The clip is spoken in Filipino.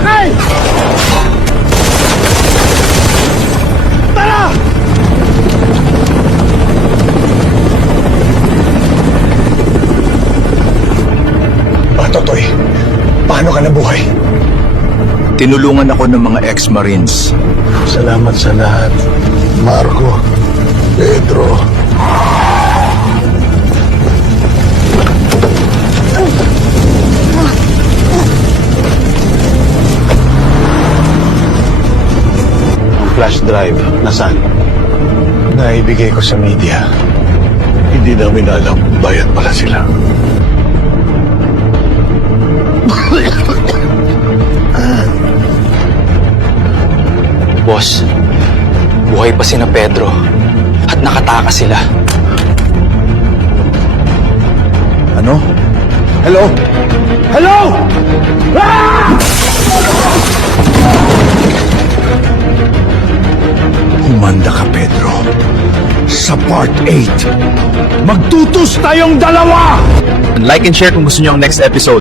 Sakay! Tara! Totoy, paano ka nabuhay? Tinulungan ako ng mga ex-marines. Salamat sa lahat. Marco, Pedro. Ang flash drive, nasaan? Naibigay ko sa media. Hindi namin alam, bayad pala sila. Boss, buhay pa sina Pedro at nakatakas sila. Ano? Hello? Hello! Humanda ka, Pedro. Sa Part 8, magtutos tayong dalawa! Like and share kung gusto niyo ang next episode.